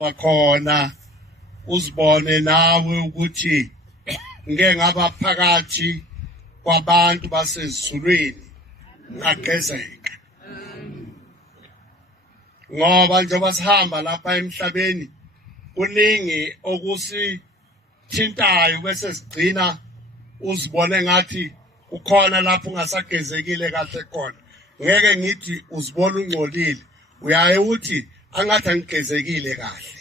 wakhona uzibone nawe ukuthi ngeke ngaba phakathi kwabantu basezulwini ngagezeka ngoba njengoba sihamba lapha emhlabeni kuningi okusithintayo bese sigcina uzibone ngathi ukhona lapho ungasagezekile kahle khona ngeke ngithi uzibona ungcolile uyaye uthi angathi angigezekile kahle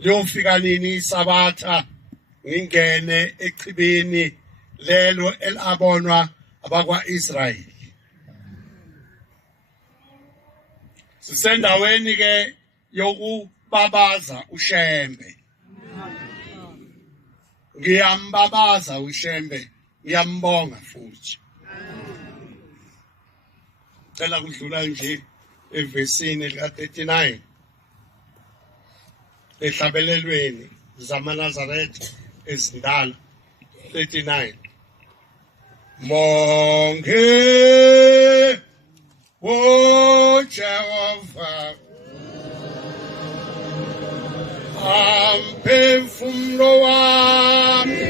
liyofika nini isabatha ngingene echibini lelo elabonwa abakwa-Israyeli sisendaweni ke yokubabaza uShembe ngiyambabaza uShembe ngiyambonga futhi cela kudlula nje evesini lika-39 ehlabelelweni zamaNazaretha ezindala 39 Monge o Jehova amphefumulo wami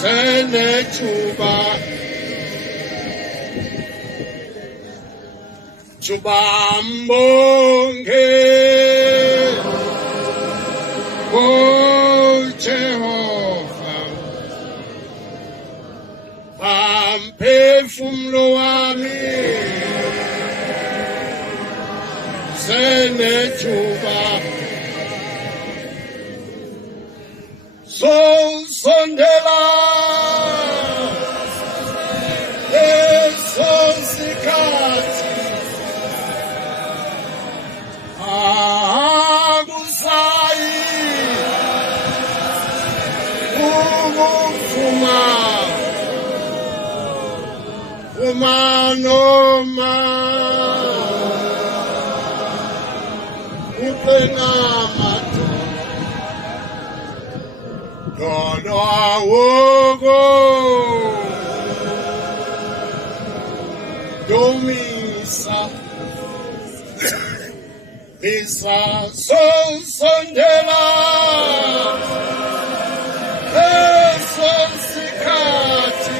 senethuba Chubambonge o Jehova amphefumulo wami senethuba sondela esosikhathi Umanoma upenamato Dono awogo Domisa Misa sondela Esosikhathi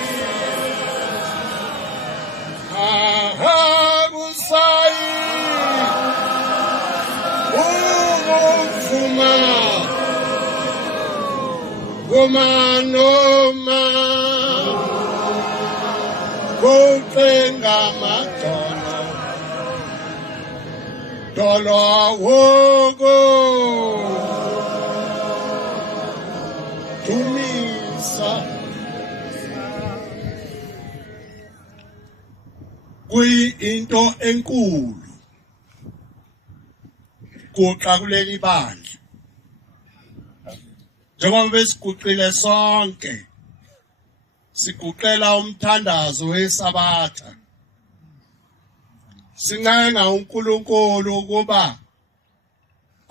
Kumanoma Kupenga matolo Dolo wogo Tumisa Into enkulu kuxa kuleli bandla njengoba besiguqile sonke siguqela umthandazo wesabatha sincenga uNkulunkulu ukuba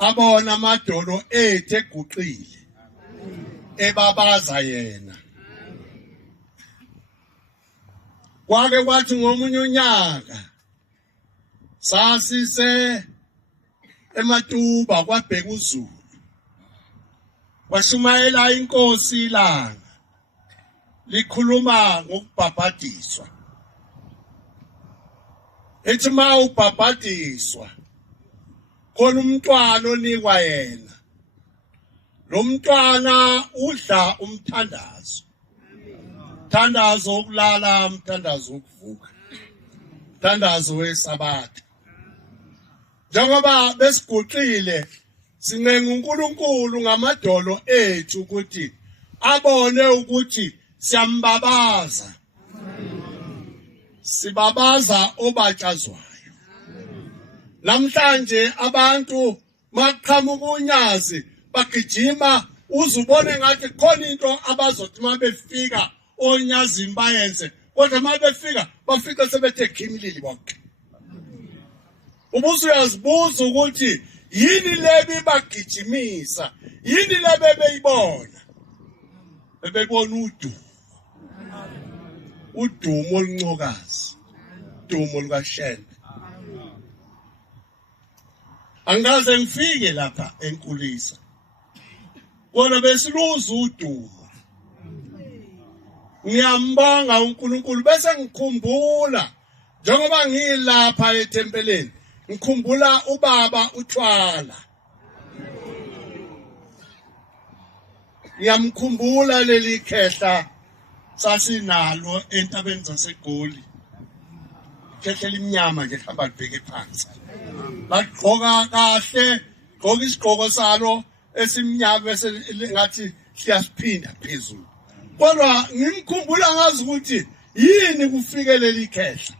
abona amadolo ethu eguqile ebabaza yena kwake kwathi ngomunye unyaka sasise eMatuba kwabheka uZulu washumayela inkosi ilanga likhuluma ngokubhabhadiswa ethi ma ubhabhadiswa khona umntwana onikwa yena lo mntwana udla umthandazo mthandazo wokulala mthandazo wokuvuka mthandazo wesabatha njengoba besiguqile sincenga uNkulunkulu ngamadolo ethu ukuthi abone ukuthi siyambabaza sibabaza obatshazwayo namhlanje abantu maqhamuka unyazi bagijima uzubone ngathi khona into abazothi mabefika onyazini bayenze kodwa mabefika bafika sebethe khimilili bonke ubuso uyazibuza ukuthi yini lebi bagijimisa yini lebe beyibona bebona udumo oluncokazi udumo lukaShembe Angikaze ngifike lapha enkulisa. Kona besiluza udumo. Ngiyambonga uNkulunkulu bese ngikhumbula njengoba ngilapha etempeleni ngikhumbula ubaba uThwala. Ngiyamkhumbula leli khehla sasinalo entabeni zaseGoli. Khehla elimnyama nje hamba libheke phansi. Bagqoka kahle, gqoka isigqoko salo esimnyama bese ngathi siyasiphinda phezulu. Kodwa ngimkhumbula ngazi ukuthi yini kufike leli khehla.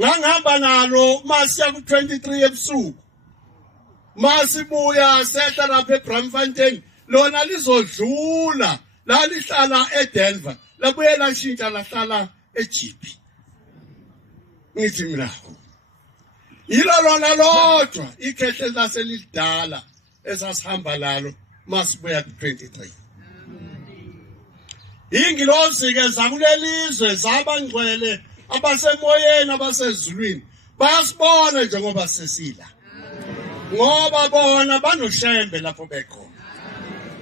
Ngangihamba nalo masiya ku-23 ebusuku. Masibuya sehla lapha eBramfontein lona lizodlula la lihlala eDenver labuye lashintsha lahlala eJipi. Ngithi mina yilo lona lodwa ikhehla laselidala esasihamba lalo masibuya ku-23. Ingilosi ke zakulelizwe zabangcwele abasemoyeni abasezulwini bayasibona njengoba sesila. Ngoba bona banoshembe lapho bekhona.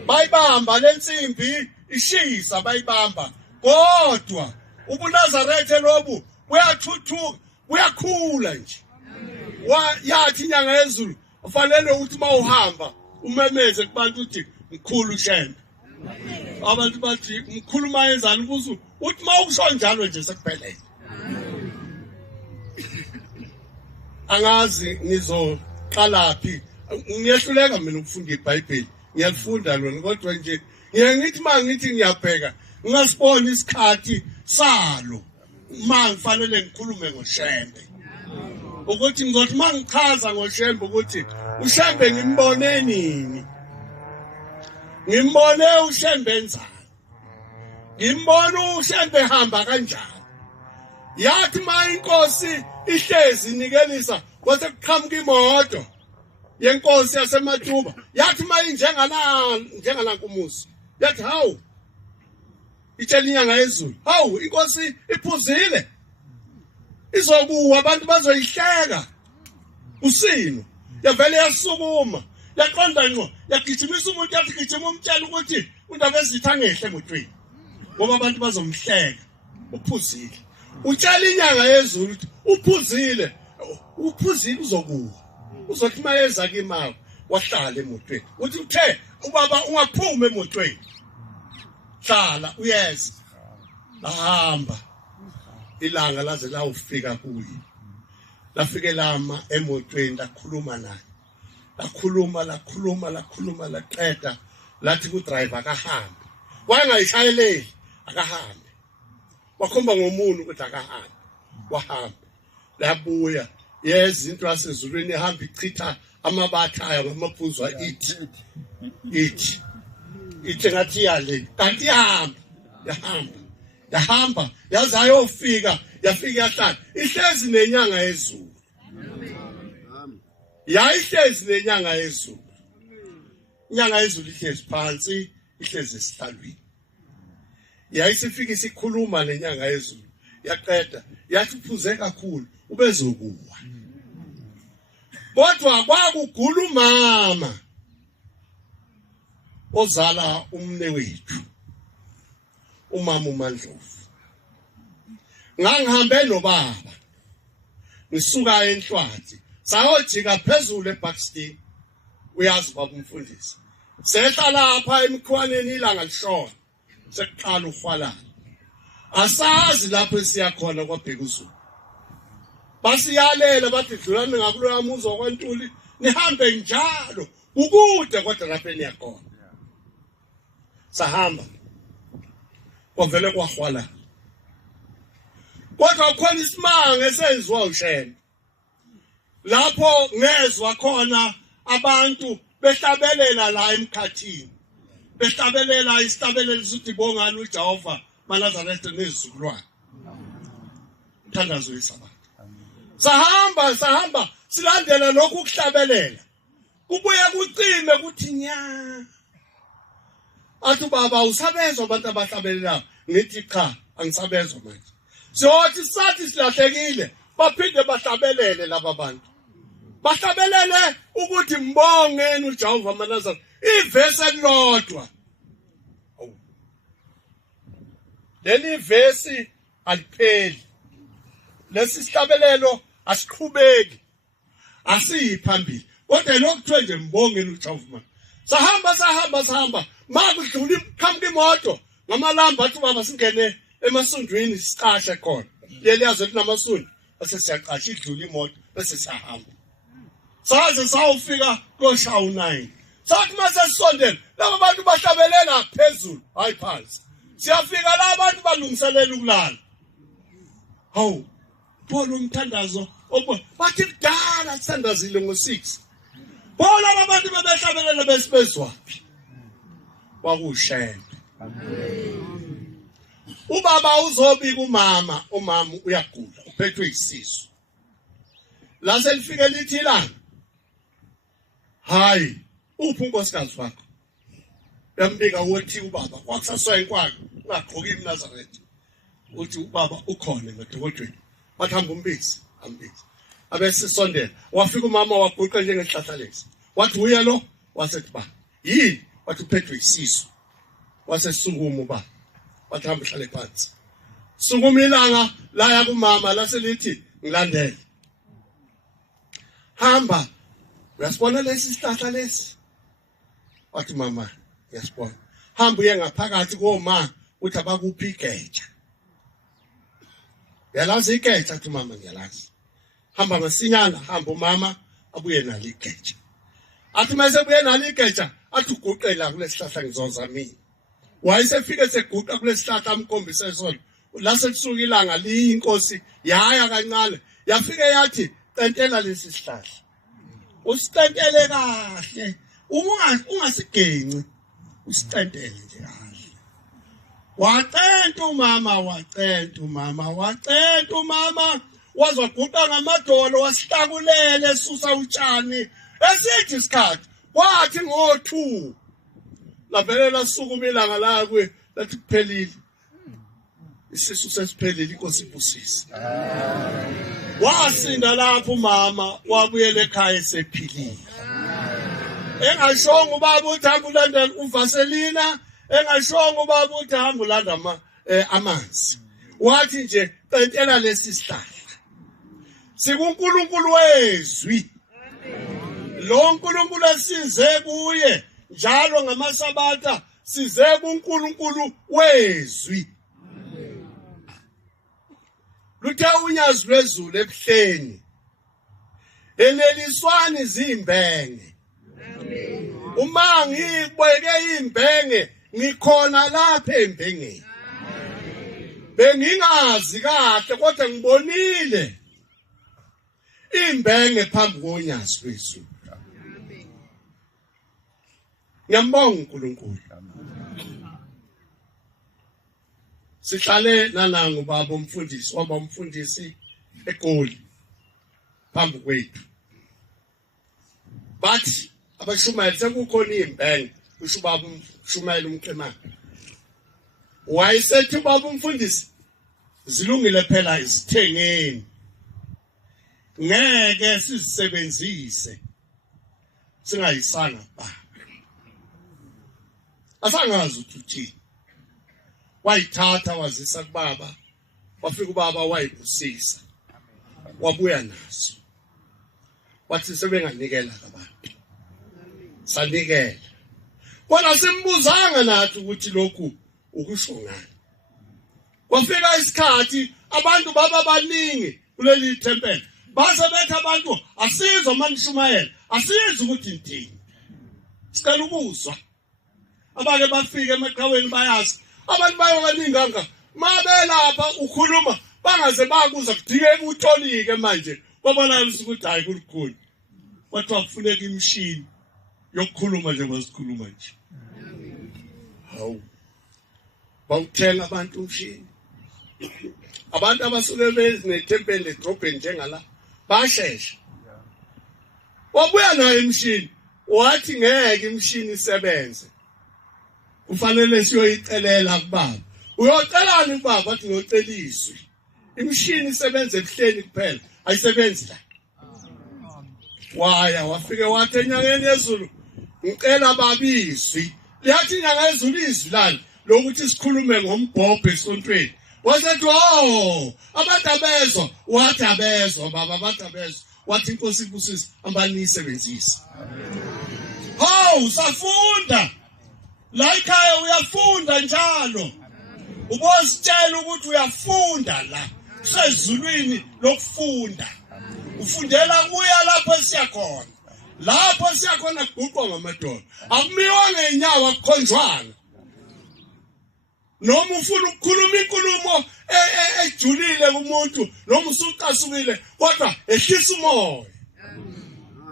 Bayibamba lensimbi ishisa bayibamba. Kodwa ubuNazaretha lobu buyathuthuka, buyakhula nje. Yathi inyanga yezulu ufanele ukuthi mawuhamba umemeze kubantu uthi mkhulu ushembe. Abantu bathi mkhulu mayenzani kuzo uthi mawukusho njalo nje sekuphelele. Angazi ngizoqalaphi. Ngiyahluleka mina ukufunda iBhayibheli. Ngiyalifunda lona kodwa nje ngithi mangithi ngiyabheka ngingasibona isikhathi salo mangifanele ngikhulume ngoshembe. Ukuthi ngizothi mangichaza ngoshembe ukuthi ushembe ngimbone nini. Ngimbone ushembe enzani. Ngimbone ushembe hamba kanjani. Yathi inkosi ihlezi nikelisa kwase kuqhamuka imoto yenkosi yaseMatuba. Yathi njengana nkumusi. Yathi hawu. Itshela inyanga yezulu. Hawu inkosi iphuzile. Izokuwa abantu bazoyihleka. Usino. Yavele yasukuma. Yaqonda ngqo. Yagijimisa umuntu yathi gijima umtshela ukuthi undaba ezitha ngehle emotweni. Ngoba abantu bazomhleka. Uphuzile. Utshela inyanga yezulu ukuthi uphuzile. Uphuzile uzokuwa. Uzothi mayeza ke imawa wahlala emotweni. Uthi uthe ubaba ungaphuma emotweni. Hlala uyeza. Bahamba. Ilanga laze lawufika kuye. Lafike lama emotweni lakhuluma naye. Lakhuluma laqeda lathi ku driver akahambe. Wayengayishayeleli akahambe. Wakhomba ngomuntu ukuthi akahambe. Wahamba. Labuya yezi into yasezulwini ehamba ichitha amabatha ayo ngamaphuzu ithi ngathi yale kanti yahamba yaze ayofika yafika yahlala ihlezi nenyanga yezulu. Yayihlezi nenyanga yezulu. Inyanga yezulu ihlezi phansi ihlezi esihlalweni. Yayisifika isikhuluma lenyanga yezulu. Yaqeda yathi uphuze kakhulu ubezokuwa. Kodwa kwakugula umama ozala umne wethu. Umama uMandlovu. Ngangihambe nobaba. Ngisuka eNhlwathi. Sayojika phezulu eBuxton. Uyazi baba umfundisi. Sehla lapha emkhwaneni ilanga lishona. Sekuqala uHwalala. Asazi lapho esiya khona kwaBheka uZulu. Basiyalela bathi dlulani ngakuloya muzi wakwaNtuli nihambe njalo ukude kodwa lapho eniyakhona. Sahamba. Kwavele kwaHwalala. Kodwa khona isimanga esenziwa uShembe. Lapho ngezwe khona abantu behlabelela la emkhathini. Behlabelela isihlabelelo sithi bongani uJehova maNazaretha nezizukulwane. Thandazo isabantu. Sahamba silandela lokhu ukuhlabelela. Kubuye kucime kuthi nya. Athi baba usabezwa abantu abahlabelelayo. Ngithi cha angisabezwa manje. Siyothi sathi silahlekile baphinde bahlabelele laba bantu. bahlabelele ukuthi mbongeni uJehova Manazareth ivesi elilodwa. Leli vesi alipheli. Lesi sihlabelelo asiqhubeki. Asiyiphambili. Kodwa lokuthiwa nje mbongeni uJehova. Sahamba. Makudlula iqhamuka imoto ngamalamba athi baba singene emasundwini siqashe khona. Leli yazo linamasundu bese siyaqasha idlula imoto bese siyahamba. Saze sawufika koShawu 9. Sathi mase sisondela laba bantu bahlabelela phezulu hayi phansi. Siyafika la abantu balungiselela ukulala. Hawu. Pholo umthandazo bathi kudala sithandazile ngo6. Pholo abantu bebehlabelela besibezwaphi. Kwakushembe. Ubaba uzobika umama uyagula uphethwe isisu. La selifike lithi ilanga. Hayi, uphi unkosikazi wakho? Yambika wothi ubaba kwakusaswa inkwakhe ungaqhoki iNazaretha. Uthi ubaba ukhona ngodokotweni. Wathamba umbisi, ambisi. Abesisondela, wafika umama waguqa njengesihlahla lesi. Wathi uya lo, wasethi ba, yini? Wathi uphethwe isisu. Wasesukuma ubaba. Wathamba uhlale phansi. Sukuma ilanga laya kumama laselithi ngilandele. Hamba. Uyasibona lesi sihlahla lesi? Wathi mama, uyasibona. Hamba uye ngaphakathi koma uthi abakuphi igeja. Yalazi igeja athi mama ngiyalazi. Hamba masinyana, hamba umama abuye nalo igeja. Athi mase ubuye nalo igeja, athi uguqela kule sihlahla ngizoza mina. Wayesefike seguqa kule sihlahla amkhombise sona. La sekusuka ilanga liyinkosi yaya kancane. Yafike yathi centela lesi sihlahla. Usicentele kahle. Ungasigenci. Usicentele nje kahle. Wacenta umama. Wazoguqa ngamadolo wasihlakulele esusa utshani. Esithi isikhathi kwathi ngo2. Lavelela sukuma ilanga lakwe lathi kuphelile. Isisu sesiphelile inkosi ibusise. Wasinda lapho umama wabuyela ekhaya esephilile. Engashongo ubaba uthi hamba ulanda uvaselina, engashongo ubaba uthi hamba ulanda amanzi. Wathi nje centela lesi sihlahla. SikuNkulunkulu wezwi. Lo nkulunkulu asize kuye njalo ngamasabatha size kuNkulunkulu wezwi. Luthe unyazi lwezulu ebuhleni. Eleliswani zimbenge. Uma ngibeke imbenge ngikhona lapha embengeni. Bengingazi kahle kodwa ngibonile imbenge phambi konyazi lwezulu. Ngiyambonga uNkulunkulu. Sihlale nanangu baba umfundisi, waba umfundisi eGoli phambi kwethu. Bathi abashumayeli sekukhona imbenge, usho baba umshumayeli umqemane. Wayesethi baba umfundisi zilungile phela izithengeni. Ngeke sizisebenzise singayisanga ba. Asangazi ukuthi uthini. Wayithatha wazisa kubaba. Wafika ubaba wayibusisa. Wabuya naso. Wathi sebenganikela abantu. Sanikela. Kodwa simbuzanga nathi ukuthi lokhu ukusho ngani. Kwafika isikhathi abantu baba baningi kuleli thempeli. Base bethe abantu asizwe manishumayela. Asizi ukuthi intini. Sicela ukuzwa. Abake bafike emaqhaweni bayazi. Abantu bayokaninganga mabelapha ukhuluma bangaze bakuza kudingeka utholike manje babona ukuthi hayi kulikhulu kwathiwa kufuneka imishini yokukhuluma nje basikhuluma nje. Hawu bawuthenga abantu umshini. Abantu abasuke bezinethempeli edrobheni njengala bashesha. Wabuya nayo imishini wathi ngeke imishini isebenze. Kufanele siyoyicelela kubaba. Uyocelani kubaba wathi ngiyoceliswe. Imishini isebenza ebuhleni kuphela, ayisebenzi la. waya wafike wathi enyangeni yezulu ngicela babizwi liyathi inyanga yezulu izwi lani lokuthi sikhulume ngombhobho esontweni wasethi oh abantu abezwa wathi abezwa baba abantu abezwa wathi inkosi ibusise ambanisebenzisa hawu safunda la ekhaya uyafunda njalo ubositshela ukuthi uyafunda la sezulwini lokufunda ufundela kuya lapho siyakhona lapho siyakhona kuguqwa ngamadolo akumiwa ngenyawo akukhonjwana noma ufuna ukukhuluma inkulumo ejulile kumuntu noma usuqasukile kodwa ehlisa umoya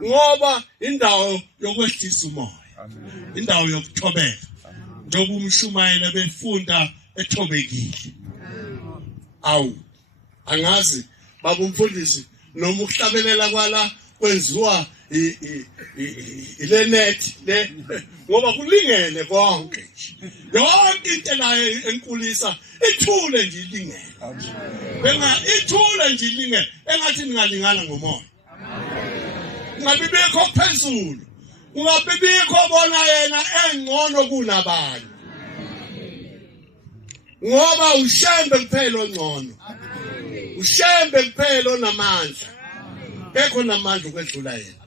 ngoba indawo yokwehlisa umoya indawo yokuthobeka njengoba umshumayela befunda ethobekile awu angazi baba umfundisi noma ukuhlabelela kwala kwenziwa ile net le ngoba kulingene konke yonke into la enkulisa ithule nje ilingene ithule nje ilingene engathi ningalingana ngomoya ngabibikho phezulu ungabibikho bona yena engcono kunabanye ngoba ushembe kuphela ongcono ushembe kuphela onamandla ekho namandla ukwedlula yena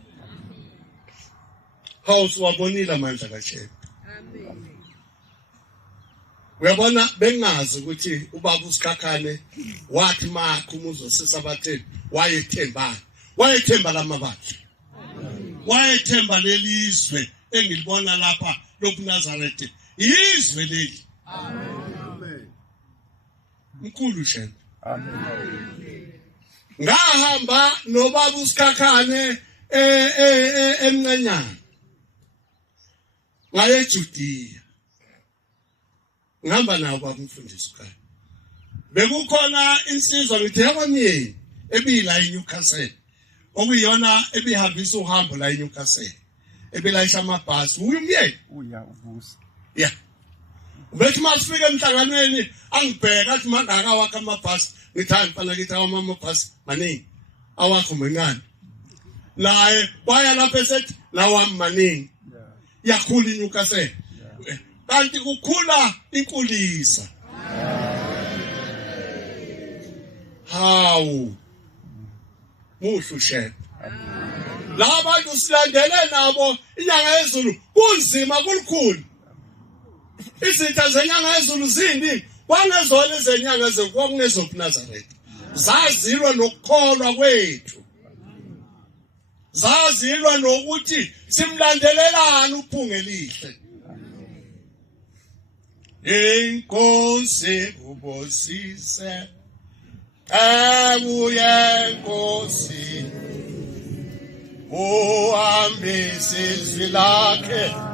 house wabonile amandla kaShembe uyabona bengazi ukuthi ubaba uSikhakhane wathi makho umuzo sisabatheni wayethemba lamabandla wayethemba lelizwe engilibona lapha lokuNazaretha izwe leli amen mkhulu Shembe amen ngahamba nobaba uSikhakhane emncanyana ngaye eJudiya ngihamba nawo baba umfundisi ukhaya bekukhona insizwa ngithi yakwamyeni ebila eNewcastle okuyona ebihambisa uhambo la eNewcastle ebelayisha amabhasi uyumyeni uyavusa yeah bethi masifike emhlanganweni angibheka athi mangaka wakhe amabhasi ngithi mfana kithi amabhasi maningi awakho mncane laye waya lapha esethi lawami maningi yakhula iNewcastle kanti kukhula inkulisa hawu muhlu Shembe la bantu silandele nabo inyanga yezulu kunzima kulukhulu izitha zenyanga yezulu zindi kwangezona izenyanga zekungezokuNazaretha zazilwa nokukholwa kwethu zazilwa nokuthi simlandelelana uphunge lihle inkosi ubosise abuye inkosi uhambise izwi lakhe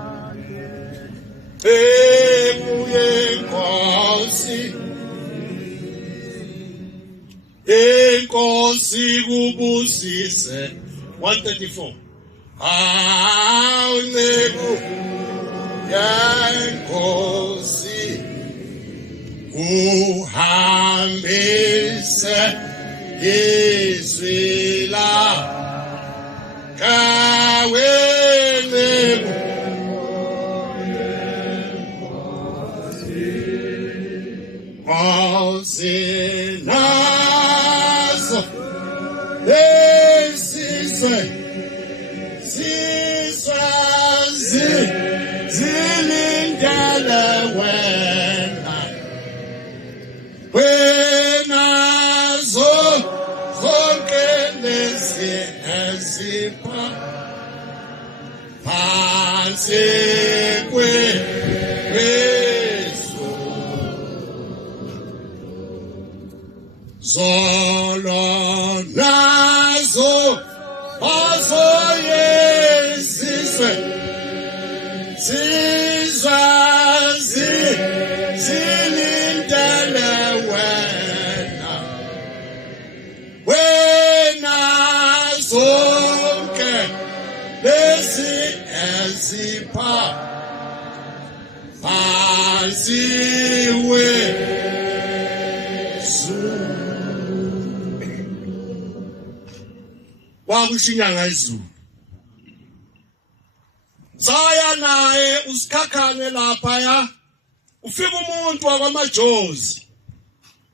ebuye inkosi inkosi kubusise 134 awunceku yenkosi uhambise izwi lakhe Nazo esizwe zilindele wena zonke lezi ezipha phansi Zolo nazo azoyezizwe zilindele wena zonke lezi ezipha phansiwe kwakushinyanga izulu saya naye usikhakhane lapha ya ufika umuntu wakwamajozi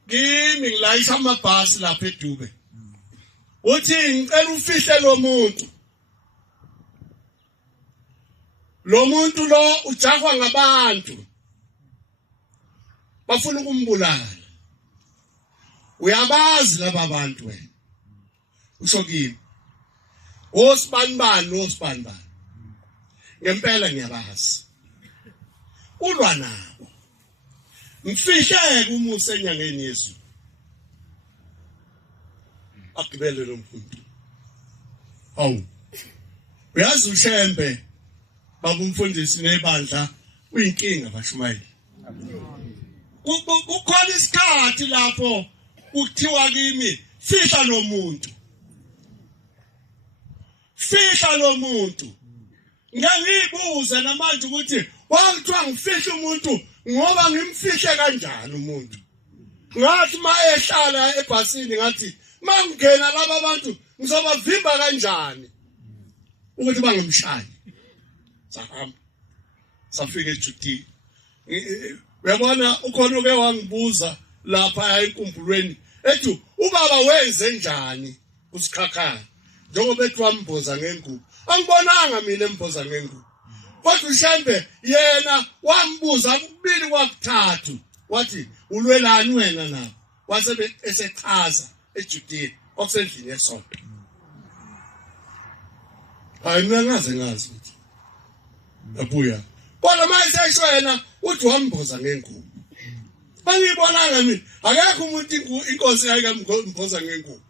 kimi ngilayisha amabhasi lapha eDube uthi ngicela ufihle lo muntu lo ujahwa ngabantu bafuna ukumbulala uyabazi laba bantu wena usho kimi osibani ngempela ngiyabazi ulwa nabo mfihleke umusa enyangeni yezulu akubele lo muntu awu uyazi ushembe babumfundisi nebandla uyinkinga bashumayeli kukhona isikhathi lapho ukuthiwa kimi fihla lo muntu ngiyibuza namanje ukuthi wangithiwa ngifihle umuntu ngoba ngimfihle kanjani umuntu ngathi mayehlala ebhasini ngathi mangena laba bantu ngizobavimba kanjani ukuthi bangemshayi sahamba safika eJudiya uyabona ukhona oke wangibuza lapha enkumbulweni ethi ubaba wenze njani usikhakhana njengoba ethi wamboza ngengubo angibonanga mina emboza ngengubo kodwa ushembe yena wambuza kubili kwakuthathu wathi ulwelani wena nabo wasebe esechaza eJudiya okusendlini yesonto hayi mina ngazi ukuthi abuya bona manje esho yena uthi wamboza ngengubo angibonanga mina akekho umuntu inkosi yayikamboza ngengubo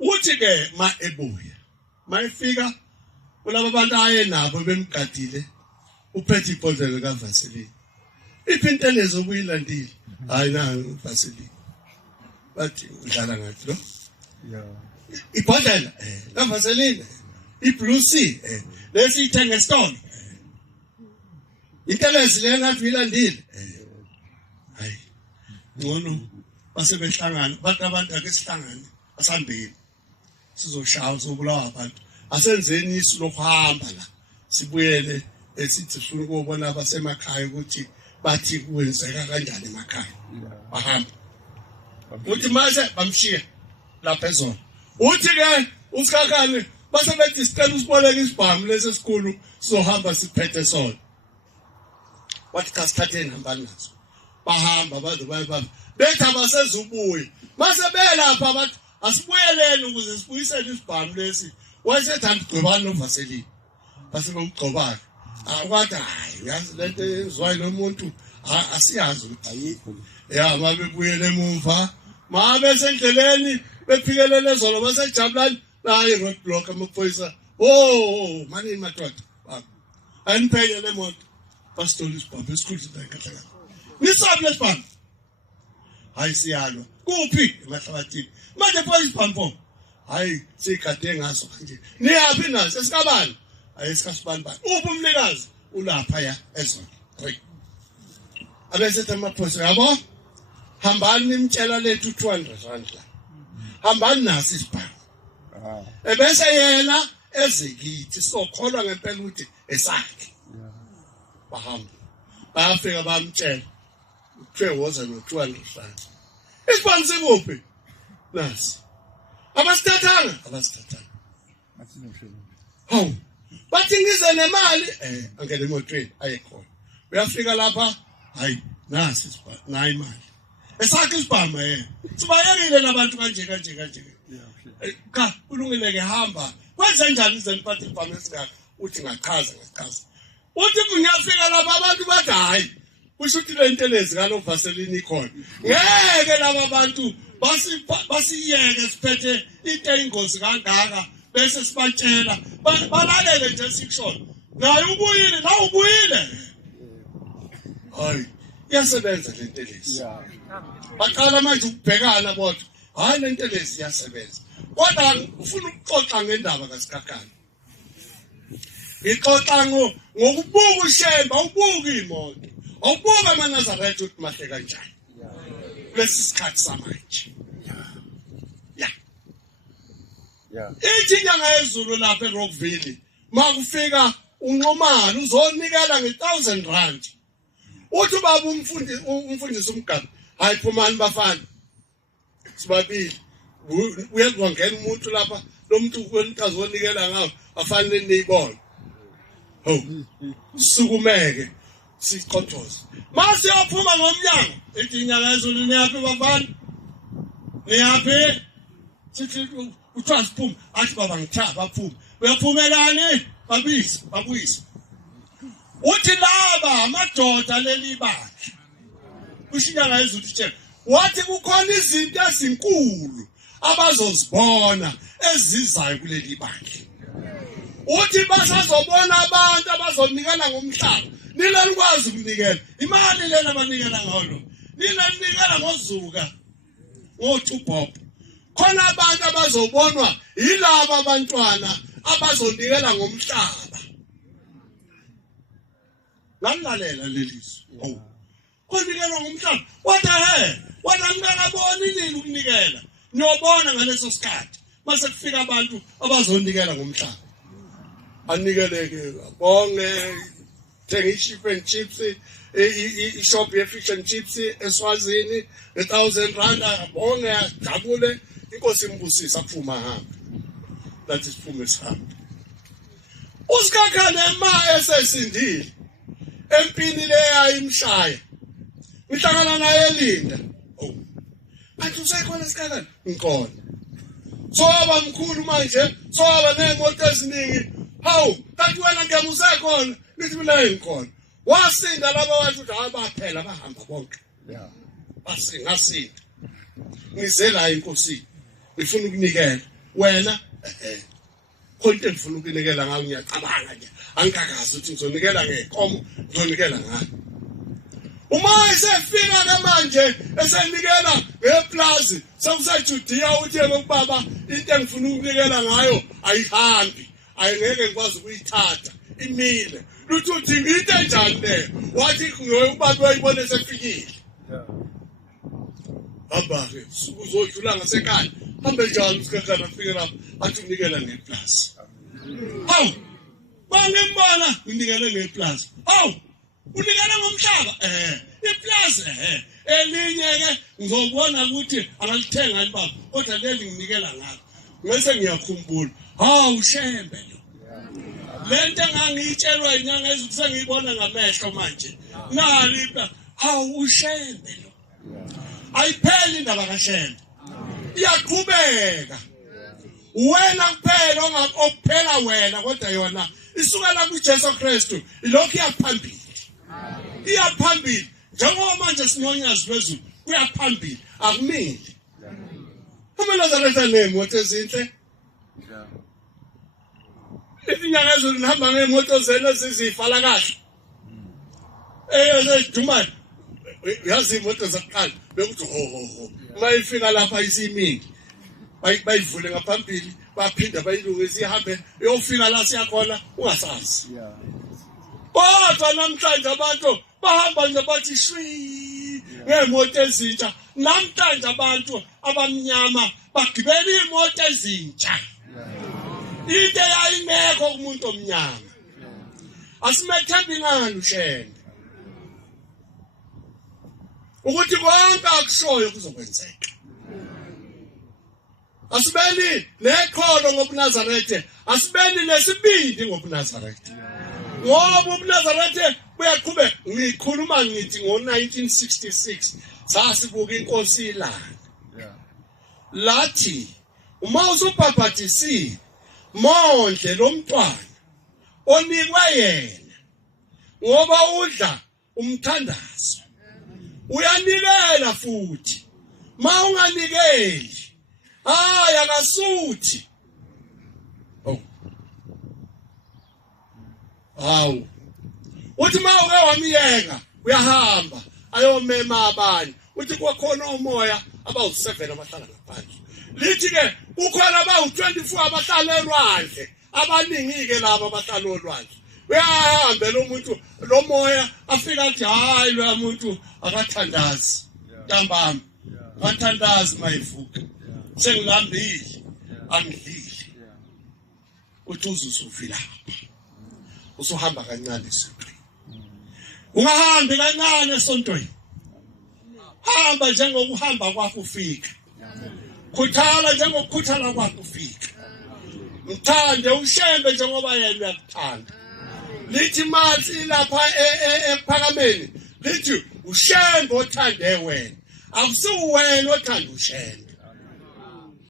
uthi ke ma efika kulabo bantu ayenabo bemgadile uphethe ibhodlela kaVaseline ipintelezo kuyilandile hayi na uVaseline bathi udlala ngathi lo ibhodlela kaVaseline iBlue Sea lesi ithenga esitolo intelezi le ngathi uyilandile hayi ngono basebehlangana abantu ake sihlangane asambeni sizoshaya sobulawa abantu asenzeni isu lokuhamba la sibuyele esithi sifuna ukubona abasemakhaya ukuthi bathi kuwenzeka kanjani emakhaya bahamba uthi mase bamshiya lapha ezona uthi ke usikhakhane basebethi sicela usiboleke isibhamu lesi esikhulu sizohamba siphethe sona wathi kasithatheni hambani naso bahamba baze bayibamba bethi abasezubuya mase belapha bathi asibuyeleni ukuze sibuyisele isibhamu lesi wasethanda ugcobana noVaseline basebemgcobana akwathi hayi yazi lento ezwayo nomuntu asiyazi ukuthi ayikho ya mabebuyele emuva mabe sendleleni bephikelele zona basejabulani nayi roadblock amaphoyisa manje imadoda aniphenye le moto pastor isibhamu esikhulu sitayikahle nisabe lesibhamu hayi siyalwa kuphi emahlabathini manje pho isibhamu hayi sikade ngaso kanje niyapi naso esikabani hayi esikasibani uphi umnikazi ulapha ya ezona 3 abesethe amaphoyisa yabo hambani nimtshela lethu 200 rand la hambani naso isibhamu ebese yena ezikithi sokholwa ngempela ukuthi esakhe bahamba bafika bamtshela uthe woza no 200 rand isibhamu sikuphi nasi abasithathanga hawu bathi ngize nemali angene emotweni ayekhona uyafika lapha hayi nasi isibhamu nayi imali esakhe isibhamu sibayekile nabantu kanje cha kulungile ke hamba kwenze njani izeniphathe isibhamu esingaka uthi ngachaza uthi ngiyafika lapha abantu bathi hayi kusho ukuthi le ntelezi kaloVaseline ikhona ngeke laba bantu basiyeke siphethe into eyingozi kangaka bese sibatshela balalele nje sikushona naye ubuyile hayi iyasebenza le ntelezi baqala manje ukubhekana bodwa hayi le ntelezi iyasebenza kodwa ufuna ukuxoxa ngendaba kaSikhakhane ngixoxa ngokubuka ushemba ubuka imoto awubuka amaNazaretha ukuthi mahle kanjani lesi sikhathi samanje ithi inyanga yezulu lapha eRockville makufika unqomana uzonikela nge-1,000 uthi baba umfundisi umgaba hayi phumani bafana sibabili uyakungena umuntu lapha lo muntu kwenikazi onikela ngawo afanele niyibone sukumeke siqothoze mase yaphuma ngomnyango ethi inyanga yezulu niyaphi bafana niyaphi sithi uTransphuma athi baba ngithaba baphuma uyaphumelani babuyisa uthi laba amadoda leli bakhe kushinyanga yezulu tshela wathi kukhona izinto ezinkulu abazozibona ezizayo kuleli bakhe uthi basazobona abantu abazonikela ngomhlaba nina nikwazi ukunikela imali lena abanikela ngayo nina ninikela ngozuka ngoTubob khona abantu abazobonwa yilabo abantwana abazonikela ngomhlaba ngalalela lelizwi konikela ngomhlaba wathi ngingaboni nini ukunikela niyobona ngaleso sikhathi mase kufika abantu abazonikela ngomhlaba anikeleke bonge thenga i-chip and chips i-shop ye-fish and chips eSwazini R1,000 bonge ajabule inkosi imbusisa aphuma hamba lathi siphume sihambe uSikhakhane ma esesindile empini leya imshaya ngihlangana naye elinda athi usekhona Sikhakhane ngikona soba mkhulu manje soba nemoto eziningi hawu kanti wena ngiyamusekhona nithi mina ngikona wasinda laba bantu ukuthi baphela bahamba bonke ngasinda ngize la inkosini ngifuna ukunikela wena konke ngifuna ukunikela ngawo ngiyacabanga nje angikakazi ukuthi ngizonikela ngekomo ngizonikela ngayo uma esefika ke manje esenikela ngeplazi sekusejudiya uthi kubaba into engifuna ukunikela ngayo ayihambi ayengeke ngikwazi ukuyithatha imile luthi uthi ngite njani le wathi ubaba uyibone sefikile hamba-ke uzodlula ngasekhaya hambe njalo Sikhakhane afike lapho athi unikela ngeplazi hawu bangimbona unikele ngeplazi hawu unikela ngomhlaba iplazi elinye-ke ngizobona ukuthi angalithenga libaba kodwa leli nginikela ngalo ngese ngiyakhumbula hawu shembe lo lento engangiyitshelwa inyanga ezithu sengiyibona ngamehlo manje nali hawu ushembe lo ayipheli indaba kaShembe iyaqhubeka wena kuphela okuphela wena kodwa yona isukela kuJesu Kristu ilokhu iyaphambili njengoba manje sinonyazi lwezulu kuyaphambili akumili uMnazaretha nemoto ezinhle inyanga yezulu nihamba ngemoto zenu ezizifala kahle ezidumane yazi imoto zakuqala bekuthi ho mayifika lapha isiminingi bayivule ngaphambili baphinda bayilungise ihambe yofika la siyakhona ungasazi kodwa namhlanje abantu bahamba nje bathi shwi ngemoto ezintsha namhlanje abantu abamnyama bagibela imoto ezintsha into yayingekho kumuntu omnyama asimethembi ngani uShembe ukuthi konke akushoyo kuzokwenzeka asibeni nekholo ngobuNazaretha asibeni nesibindi ngobuNazaretha ngoba ubuNazaretha buyaqhubeka ngikhuluma ngithi ngo-1966 sasibuka inkosi ilanga lathi uma usubhabhatisile mondle lo mntwana onikwa yena ngoba udla umthandazo uyanikela futhi ma unganikeli akasuthi hawu uthi ma uke wamiyeka uyahamba ayomema abanye uthi kwakhona umoya abawu7 abahlala ngaphandle lithi ke kukhona abawu24 abahlala elwandle abaningi ke laba abahlala olwandle uyahambe lo muntu lo moya afika athi hayi lo muntu akathandazi ntambama akathandazi mayivuka sengilambile angidlile uthi uzusufila usuhamba kancane esontweni. Ungahambi kancane esontweni. Hamba njengokuhamba kwakho ufika. Khuthala njengokukhuthala kwakho ufika. Mthande ushembe njengoba yena uyakuthanda. Lithi mathi lapha ephakameni lithi ushembe othande wena. Akusuwena othanda ushembe.